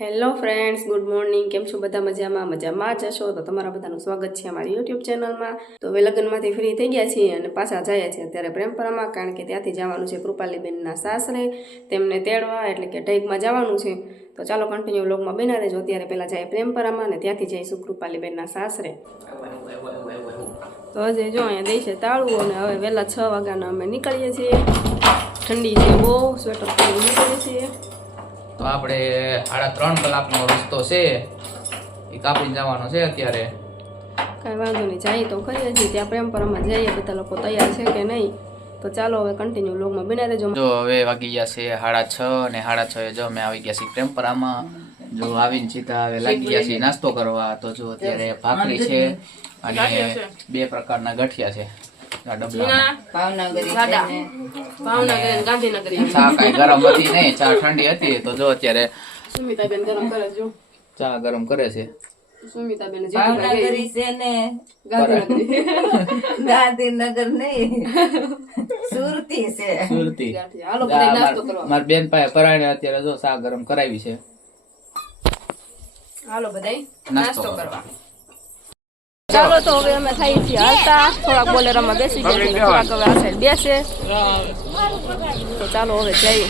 Hello friends, good morning. કેમ છો બધા? મજામાં? મજામાં જ હશો? તો તમારા બધાનું સ્વાગત છે અમારી યુટ્યુબ ચેનલમાં. તો હવે લગ્નમાંથી ફ્રી થઈ ગયા છીએ અને પાછા જાય છે અત્યારે પ્રેમપરામાં, કારણ કે ત્યાંથી જવાનું છે કૃપાલીબેનના સાસરે. તેમને તેડવા, એટલે કે ઢેગમાં જવાનું છે. તો ચાલો કન્ટિન્યુ વ્લોગમાં બના દેજો અત્યારે પહેલાં જાય પ્રેમપરામાં અને ત્યાંથી જઈશું કૃપાલીબેનના સાસરે. તો હજી જો અહીંયા દઈ છે તાળું અને હવે વહેલા છ વાગ્યાના અમે નીકળીએ છીએ. ઠંડી છે, બહુ સ્વેટર નીકળીએ છીએ. તો આપણે સાડા ત્રણ કલાકનો રસ્તો છે. એ કાપીને જવાનો છે અત્યારે. કાંઈ વાંધો નહીં જાય તો ખરી હજી ત્યાં પ્રેમપરામાં જઈએ બધા લોકો તૈયાર છે કે નહીં? તો ચાલો હવે કન્ટિન્યુ લોગમાં બિના રહેજો. જો હવે વાગી ગયા છે સાડા છ અને સાડા છ એ જો અમે આવી ગયા છીએ પ્રેમપરામાં. જો આવીને સીધા હવે લાગી ગયા છીએ નાસ્તો કરવા. તો જો અત્યારે ભાખરી છે. અને બે પ્રકારના ગઠિયા છે. ભાવનગરી ગાંધીનગર. ચા કાંઈ ગરમ હતી નહીં ચા ઠંડી હતી. તો જો અત્યારે સુમિતાબેન ગરમ કરે જો. ચા ગરમ કરે છે. સુમિતાબેન ભાવનગરી છે ને. ગાંધીનગર. ગાંધીનગર નહીં. સુરતી છે. સુરતી. હાલો નાસ્તો કરવા મારી બેન પાસે પરાણે અત્યારે જો ચા ગરમ કરાવી છે. હાલો બધાય નાસ્તો કરવા. ચાલો તો હવે અમે થઈ છીએ હાલતા થોડાક બોલેરામાં બેસી ગયા છે થોડાક હવે આ સાઈડ બેસે. તો ચાલો હવે જઈએ.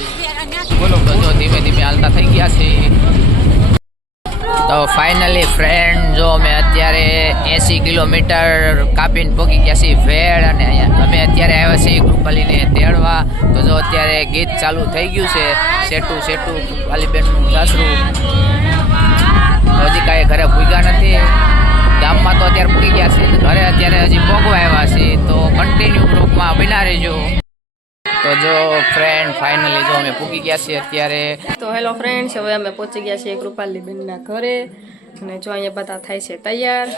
બોલો તો જો ધીમે ધીમે હાલતા થઈ ગયા છે. તો ફાઇનલી ફ્રેન્ડ જો અમે અત્યારે એસી કિલોમીટર કાપીને પહોંચી ગયા છીએ ભેળ અને અમે અત્યારે આવ્યા છીએ કૃપાલીને તેડવા. તો જો અત્યારે ગીત ચાલુ થઈ ગયું છે. સેટુ સેટુ કૃપાલીબેનનું સાસરું. હજી કાંઈ ઘરે ઘરે અત્યારે હજી પહોંચવા આવ્યા છીએ તો કન્ટિન્યુ ગ્રુપમાં બના રહેજો. તો જો ફ્રેન્ડ ફાઇનલી જો અમે પૂગી ગયા છીએ અત્યારે. તો હેલો ફ્રેન્ડ્સ હવે અમે પહોંચી ગયા છીએ કૃપાલીબેનના ઘરે. અને જો અહીંયા બધા થાય છે તૈયાર.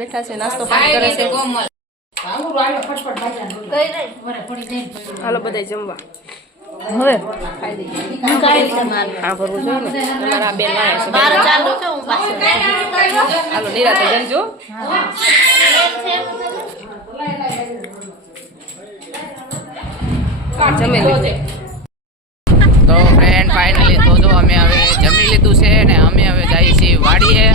બેઠા છે નાસ્તો પાણી કરે છે. હાલો બધા જમવા. હવે? આ ભરવું જોઈએ ને. અમારા બાર વાળા છે હાલો નિરાતે જમજો. જમી લીધું. તો ફ્રેન્ડ ફાઇનલી તો જો અમે હવે જમી લીધું છે ને અમે હવે જઈએ છીએ વાડીએ.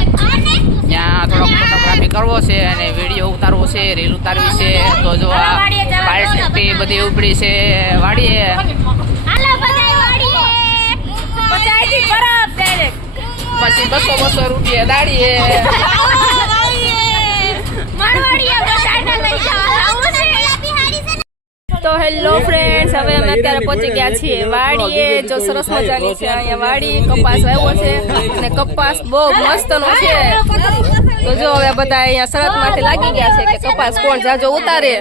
ત્યાં થોડોક ફોટોગ્રાફી કરવો છે અને વીડિયો ઉતારવો છે રીલ ઉતારવી છે. તો જો આ પાર્ટી બધી ઉપડી છે વાડીએ. પછી બસો બસો રૂપિયા દાડીએ. તો હેલો ફ્રેન્ડ્સ હવે અમે અત્યારે પહોંચી ગયા છીએ વાડીએ. જો સરસ મજાની છે અહીંયા વાડી કપાસ આવ્યો છે અને કપાસ બહુ મસ્તનો છે. તો જો હવે બધા અહીંયા શરત માટે લાગી ગયા છે કે કપાસ કોણ જાજો ઉતારે.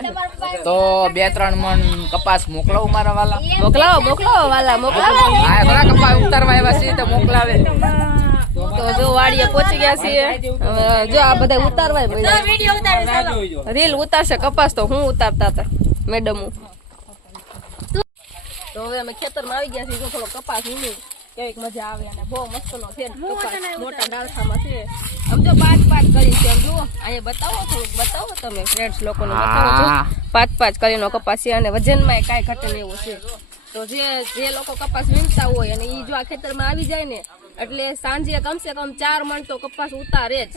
તો બે ત્રણ મણ કપાસ મોકલાવો મારા વાલા? મોકલાવો મોકલાવો વાલા મોકલાવો. હા ઘણા કપાસ ઉતારવા આવ્યા છે તો મોકલાવે. પહોંચી ગયા છીએ. જો આ બધા ઉતારવાય રીલ ઉતારશે કપાસ તો હું ઉતારતા હતા મેડમ તો હવે અમે ખેતરમાં આવી ગયા છીએ જો થોડો કપાસ વીણી કેવીક મજા આવે અને બહુ મસ્તનો છે કપાસ. મોટા ડાળખામાં છે. આમ જો પાંચ પાંચ કરી છે આમ જુઓ. અહીંયા બતાવો થોડુંક બતાવો તમે. ફ્રેન્ડ્સ લોકોને બતાવો પાંચ પાંચ કરીને કપાસ છે અને વજનમાં કાંઈ ઘટે એવું છે. તો જે જે લોકો કપાસ વીણતા હોય અને એ જો આ ખેતરમાં આવી જાય ને એટલે સાંજે કમસે કમ ચાર મણ તો કપાસ ઉતારે જ.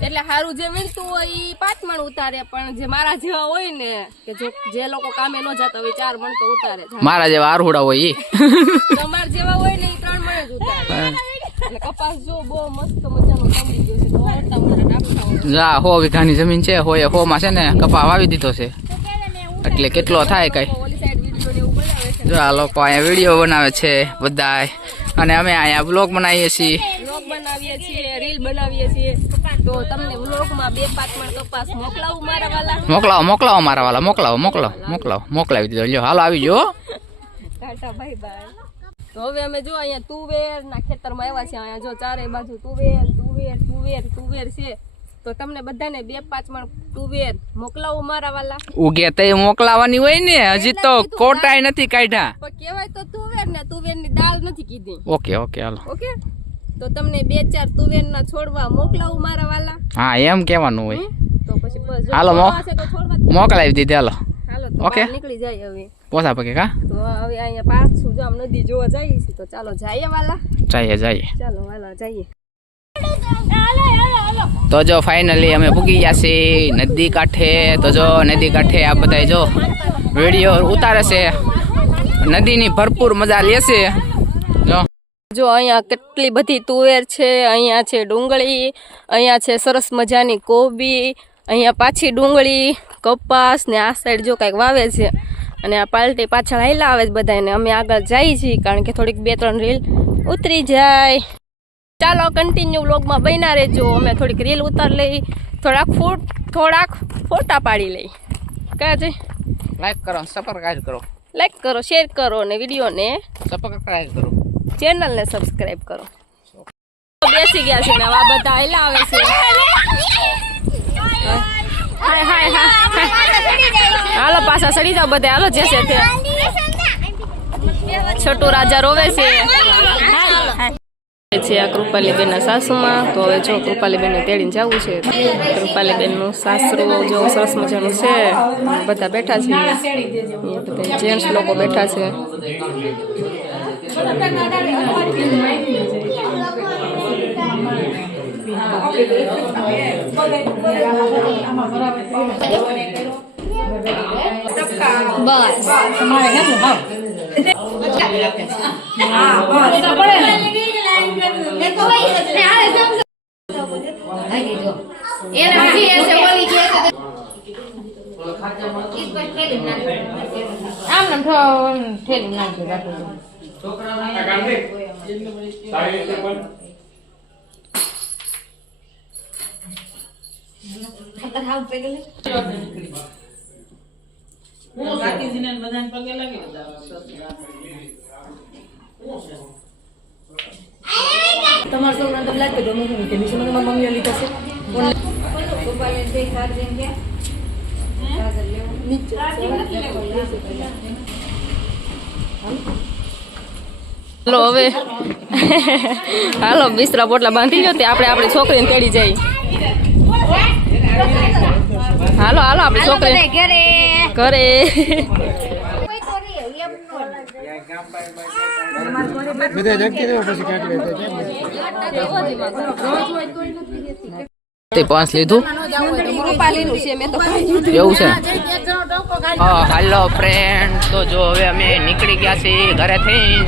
એટલે સારું જે વીણતું હોય એ પાંચ મણ ઉતારે પણ જે મારા જેવા હોય ને કે જો જે લોકો કામે ન જતા હોય ચાર મણ તો ઉતારે. મારા જેવા આરહુડા હોય ઈ. તમારા જેવા હોય ને એ ત્રણ મણ જ ઉતારે. એટલે કપાસ જો બહુ મસ્ત મજાનો ગયો છે તો જા હો વીઘાની જમીન છે હોય હો માં છે ને કપા વાવી દીધો છે. એટલે કેટલો થાય કઈ ઓલી સાઈડ વીડિયો ને એવું બનાવે છે જો આ લોકો અહીંયા વીડિયો બનાવે છે બધાય. અને અમે અહીંયા બ્લોગ બનાવીએ છીએ. વ્લોગ બનાવીએ છીએ રીલ બનાવીએ છીએ. તો તમને વ્લોગમાં બે પાંચ મણ કપાસ મોકલાવો મારા વાલા? મોકલાવો મોકલાવો મારા વાલા મોકલાવો મોકલાવો મોકલાવો મોકલાવી દીધો. લ્યો હાલ આવી જો ટાટા બાય બાય તો હવે અમે જો અહીંયા તુવેર ના ખેતરમાં આવ્યા છે અહીંયા જો ચારે બાજુ તુવેર તુવેર તુવેર તુવેર છે. તો તમને બધાને બે પાંચ મણ તુવેર મોકલાવો મારા વાલા. ઉગે તે મોકલાવાની હોય ને હજી તો કોટાય નથી કાઢ્યા. પણ કહેવાય તો તુવેર ને તુવેરની દાળ નથી કીધી. ઓકે ઓકે હાલો. ઓકે? તો તમને બે ચાર તુવેર ના છોડવા મોકલાવું મારા વાલા. હા એમ કહેવાનું હોય. તો પછી બસ હાલો, મો- છોડવા છે તો છોડવા મોકલાવી દીધી હાલો. હાલો તો ઓકે. નીકળી જાય હવે. પોસા પકે કા? તો હવે અહીંયા પાછું જો આમ નદી જોવા જઈએ છીએ તો ચાલો જઈએ વાલા. જઈએ જઈએ. ચાલો વાલા જઈએ. તો જો ફાઇનલી અમે પૂગી ગયા છીએ નદી કાંઠે. તો જો નદી કાંઠે આ બધા જો વીડિયો ઉતારે છે. નદીની ભરપૂર મજા લેશે જો. અહીંયા કેટલી બધી તુવેર છે, અહીંયા છે ડુંગળી, અહીંયા છે સરસ મજાની કોબી, અહીંયા પાછી ડુંગળી, કપાસ ને આ સાઈડ જો કાંઈક વાવે છે. અને આ પાલટી પાછળ હાઈલા આવે છે બધાને અમે આગળ જઈએ છીએ કારણ કે થોડીક બે ત્રણ રીલ ઉતરી જાય. ચાલો કન્ટિન્યુ વ્લોગમાં બન્યા રહેજો. અમે થોડીક રીલ ઉતાર લઈ થોડાક ફૂટ થોડાક ફોટા પાડી લઈ. કાજે લાઈક કરો સબસ્ક્રાઇબ કરો. લાઈક કરો શેર કરો અને વિડીયોને સબસ્ક્રાઇબ કરો. ચેનલને સબસ્ક્રાઇબ કરો. બેસી ગયા છે ને આ બધા એલા આવે છે. હાય હાય હાય હાલો પાછા સડી જાઓ બધા. હાલો જશે છે તે. છોટું રાજા રોવે છે. છે આ કૃપાલીબેનના સાસુમાં તો હવે જો કૃપાલીબેનને તેડીને જવું છે કૃપાલીબેનનું સાસરું જો સરસ મજાનું છે બધા બેઠા છે અહીંયા. બધા જેન્ટ્સ લોકો બેઠા છે. લઈ દીધો એના હજી એ છે ઓલી કે આમ નામ ઠો ઠેલી નામ છે રાખો છોકરા ના ગાંધી સારી રીતે પણ ખતર હાવ પે ગલે હું બાકી જીને બધાને પગે લાગી બધા તમારા છોકરાને તો લાગે તો મૂકી કે નીચે મને મમ્મીએ લીધા છે. હાલો હવે. હાલો બિસ્તરા પોટલા બાંધી ગયો તે આપણે આપણી છોકરીને તેડી જઈ. હાલો હાલો આપણી છોકરી. ઘરે. તે પાંચ લીધું. એવું છે? હાલો ફ્રેન્ડ તો જો હવે અમે નીકળી ગયા છીએ ઘરેથી.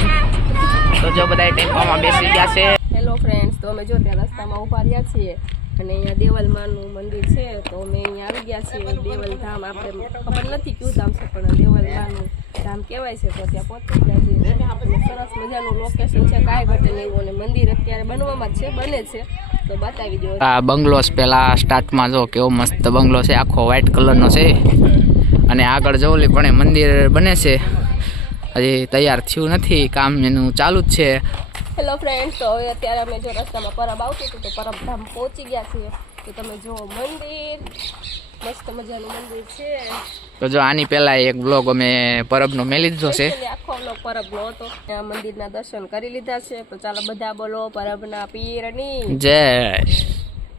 તો જો બધા ટેમ્પામાં બેસી ગયા છે. હેલો ફ્રેન્ડ્સ તો અમે જો ત્યાં રસ્તામાં ઊભા રહ્યા છીએ. અને અહીંયા દેવલમાનું મંદિર છે, તો અમે અહીંયા આવી ગયા છીએ. દેવલ ધામ આપણે ખબર નથી કયું ધામ છે, પણ દેવલમાનું ધામ કહેવાય છે, તો ત્યાં પહોંચી ગયા છીએ. સરસ મજાનું લોકેશન છે, કાંઈ ઘટે નહીં અને મંદિર અત્યારે બનવામાં જ છે, બને છે. તો બતાવી દો. આ બંગલોસ પહેલાં સ્ટાર્ટમાં જો કેવો મસ્ત બંગલો છે, આખો વ્હાઈટ કલરનો છે. અને આગળ જવલી પણ મંદિર બને છે. હજી તૈયાર થયું નથી, કામ એનું ચાલુ જ છે. હેલો ફ્રેન્ડ તો હવે અત્યારે અમે જો રસ્તામાં પરબ આવતું હતું તો પરબ ધામ પહોંચી ગયા છીએ. તો તમે જુઓ મંદિર. મસ્ત મજાનું મંદિર છે. તો જો આની પહેલા એક બ્લોગ અમે પરબનો મેલી દીધો છે. આખો બ્લોક પરબનો હતો. મંદિરના દર્શન કરી લીધા છે. તો ચાલો બધા બોલો પરબના પીરની. જય.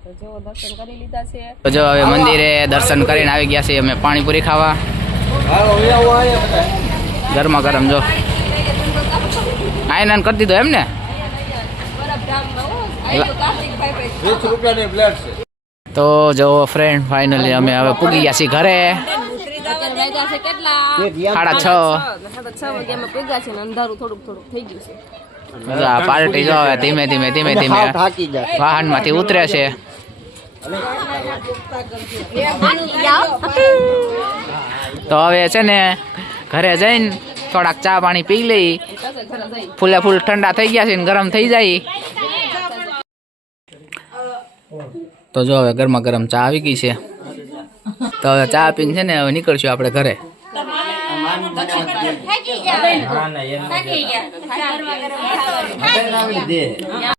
તો જો દર્શન કરી લીધા છે. તો જો હવે મંદિરે દર્શન કરીને આવી ગયા છીએ અમે પાણીપુરી ખાવા. ગરમા ગરમ જો. આયનાન કરી દીધો એમ ને તો જો ફ્રેન્ડ ફાઇનલી અમે હવે પૂગી ગયા છીએ ઘરે. સાડા છ. પાર્ટી જો હવે ધીમે ધીમે ધીમે ધીમે. વાહનમાંથી ઉતરે છે. તો હવે છે ને ઘરે જઈને થોડાક ચા પાણી પી લઈ. ફૂલે ફૂલ ઠંડા થઈ ગયા છે ને ગરમ થઈ જાય. તો જો હવે ગરમા ગરમ ચા આવી ગઈ છે. તો હવે ચા પીને છે ને હવે નીકળશું આપણે ઘરે.